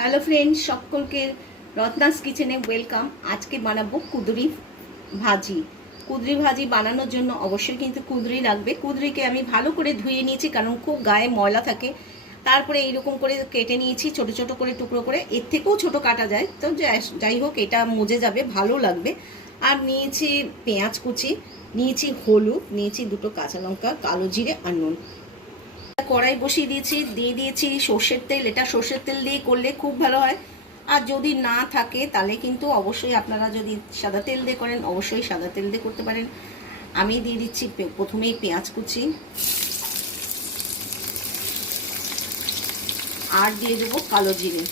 Hello friends, সকলকে রত্নাস কিচেনে welcome. আজকে বানাবো কুদরি ভাজি। কুদরি ভাজি বানানোর জন্য অবশ্যই কিন্তু কুদরি লাগবে। কুদরিকে আমি ভালো করে ধুয়ে নিয়েছি কারণ খুব গায়ে ময়লা থাকে। তারপরে এইরকম করে কেটে নিয়েছি ছোট ছোট করে টুকরো করে। এর থেকেও ছোট কাটা যায়। তো যাই হোক, এটা মজে যাবে, ভালো লাগবে। আর নিয়েছি পেঁয়াজ কুচি, নিয়েছি হলুদ, নিয়েছি দুটো কাঁচা লঙ্কা, কালো জিরে আর নুন। কড়াই বসিয়ে দিয়েছি, দিয়ে দিয়েছি সর্ষের তেল। এটা সর্ষের তেল দিয়ে করলে খুব ভালো হয়। আর যদি না থাকে, তাহলে কিন্তু অবশ্যই আপনারা যদি সাদা তেল দিয়ে করেন, অবশ্যই সাদা তেল দিয়ে করতে পারেন। আমি দিয়ে দিচ্ছি প্রথমেই পেঁয়াজ কুচি। আর দিয়ে দেবো কালো জিরে।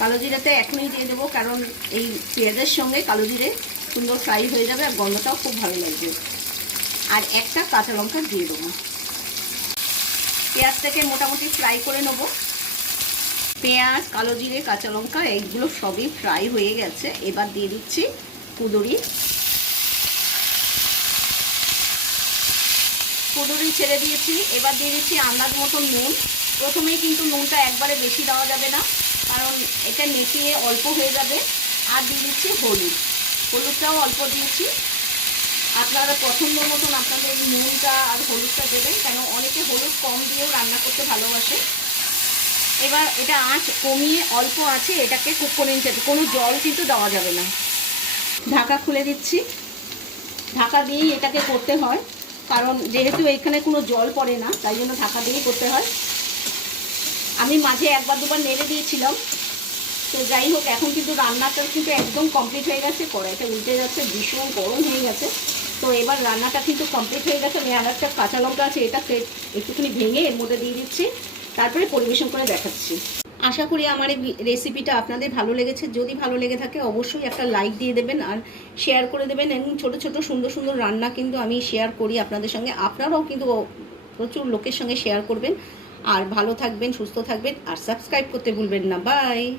কালো জিরাতে এখনই দিয়ে দেবো, কারণ এই পেঁয়াজের সঙ্গে কালো জিরে সুন্দর ফ্রাই হয়ে যাবে আর গন্ধটাও খুব ভালো লাগবে। আর একটা কাঁচা লঙ্কা দিয়ে দেবো। পেঁয়াজটাকে মোটামুটি ফ্রাই করে নেব। পেঁয়াজ, কালো জিরে, কাঁচা লঙ্কা এইগুলো সবই ফ্রাই হয়ে গেছে। এবার দিয়ে দিচ্ছি কুদুরি। কুদুরি ছেড়ে দিয়েছি। এবার দিয়ে দিচ্ছি আন্দাজ মতন নুন। প্রথমেই কিন্তু নুনটা একবারে বেশি দেওয়া যাবে না, কারণ এটা নেতিয়ে অল্প হয়ে যাবে। আর দিয়ে দিচ্ছি হলুদ। হলুদটাও অল্প দিয়েছি। আপনারা পছন্দ মতন আপনাদের নুনটা আর হলুদটা দেবেন, কেন দিয়েও রান্না করতে ভালোবাসে। এবার এটা আঁচ কমিয়ে অল্প আছে এটাকে কুক করে নিতে। কোনো জল কিন্তু দেওয়া যাবে না। ঢাকা খুলে দিচ্ছি। ঢাকা দিয়েই এটাকে করতে হয়। কারণ যেহেতু এখানে কোনো জল পড়ে না, তাই জন্য ঢাকা দিয়েই করতে হয়। আমি মাঝে একবার দুবার নেড়ে দিয়েছিলাম। তো যাই হোক, এখন কিন্তু রান্নাটা কিন্তু একদম কমপ্লিট হয়ে গেছে। কড়াইটা উল্টে যাচ্ছে, ভীষণ গরম হয়ে গেছে। এবার রান্নাটা কিন্তু কমপ্লিট হয়ে গেছে। আমি আর একটা কাঁচা লঙ্কা আছে, এটা একটুখানি ভেঙে এর মধ্যে দিয়ে দিচ্ছি। তারপরে পরিবেশন করে দেখাচ্ছি। আশা করি আমার এই রেসিপিটা আপনাদের ভালো লেগেছে। যদি ভালো লেগে থাকে, অবশ্যই একটা লাইক দিয়ে দেবেন আর শেয়ার করে দেবেন। এবং ছোট ছোট, সুন্দর সুন্দর রান্না কিন্তু আমি শেয়ার করি আপনাদের সঙ্গে। আপনারাও কিন্তু প্রচুর লোকের সঙ্গে শেয়ার করবেন। আর ভালো থাকবেন, সুস্থ থাকবেন। আর সাবস্ক্রাইব করতে ভুলবেন না। বাই